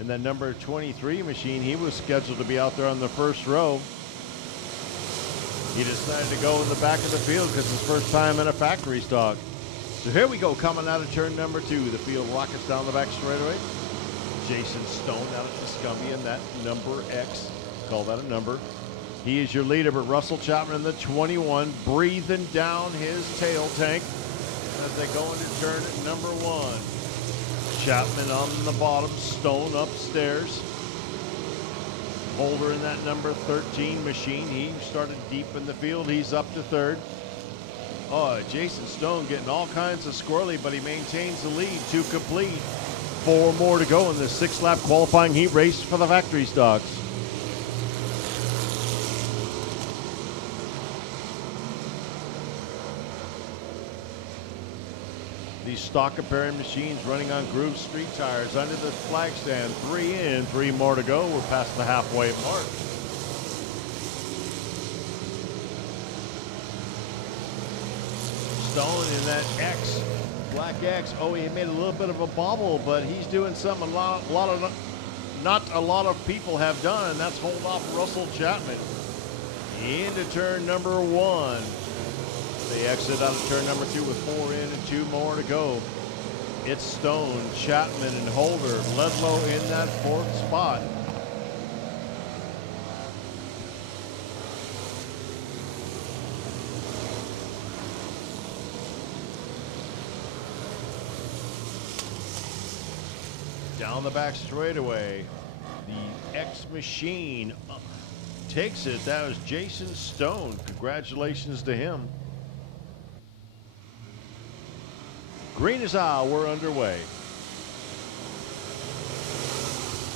in that number 23 machine. He was scheduled to be out there on the first row. He decided to go in the back of the field because it's his first time in a factory stock. So here we go, coming out of turn number 2. The field rockets down the back straightaway. Jason Stone out of Tuscumbia in that number X. Call that a number. He is your leader, but Russell Chapman in the 21, breathing down his tail tank as they go into turn number 1. Chapman on the bottom, Stone upstairs. Holder in that number 13 machine. He started deep in the field. He's up to third. Oh, Jason Stone getting all kinds of squirrely, but he maintains the lead to complete. 4 more to go in the 6-lap qualifying heat race for the factory stocks. These stock comparing machines running on Groove Street tires under the flag stand. 3 in, 3 more to go. We're past the halfway mark. Stone in that X, black X. Oh, he made a little bit of a bobble, but he's doing something not a lot of people have done, and that's hold off Russell Chapman. Into turn number 1. They exit out of turn number 2 with 4 in and 2 more to go. It's Stone, Chapman, and Holder. Ledlow in that 4th spot. Down the back straightaway, the X machine takes it. That was Jason Stone. Congratulations to him. Green is out. We're underway.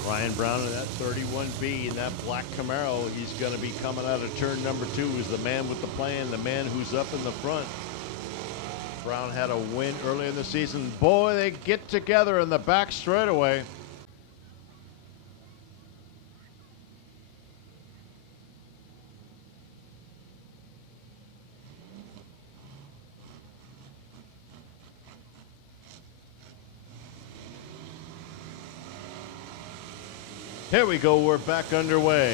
Ryan Brown in that 31B in that black Camaro. He's going to be coming out of turn number 2 as the man with the plan, the man who's up in the front. Brown had a win earlier in the season. Boy, they get together in the back straightaway. Here we go, we're back underway.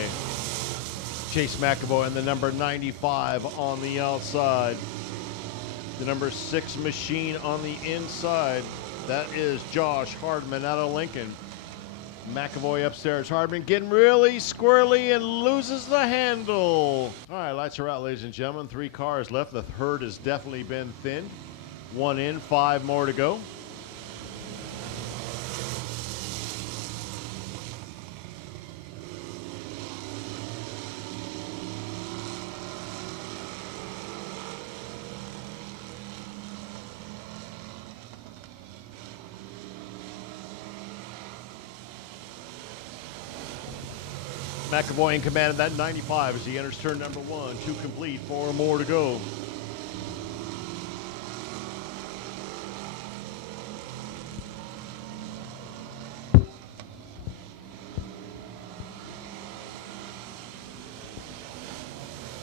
Chase McAvoy and the number 95 on the outside. The number 6 machine on the inside. That is Josh Hardman out of Lincoln. McAvoy upstairs. Hardman getting really squirrely and loses the handle. All right, lights are out, ladies and gentlemen. 3 cars left. The herd has definitely been thinned. 1 in, 5 more to go. McAvoy in command of that 95 as he enters turn number 1. 2 complete, 4 more to go.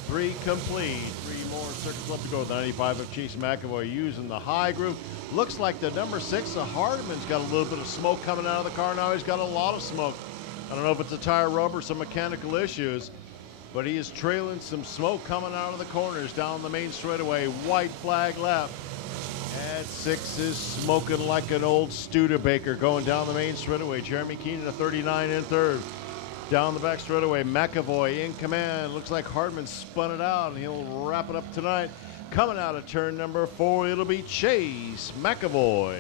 Three complete, 3 more circles left to go. The 95 of Chase McAvoy using the high groove. Looks like the number 6 of Hardman's got a little bit of smoke coming out of the car now. He's got a lot of smoke. I don't know if it's a tire rub or some mechanical issues, but he is trailing some smoke coming out of the corners down the main straightaway. White flag left. And 6 is smoking like an old Studebaker going down the main straightaway. Jeremy Keenan, a 39 in 3rd. Down the back straightaway, McAvoy in command. Looks like Hardman spun it out, and he'll wrap it up tonight. Coming out of turn number 4, it'll be Chase McAvoy.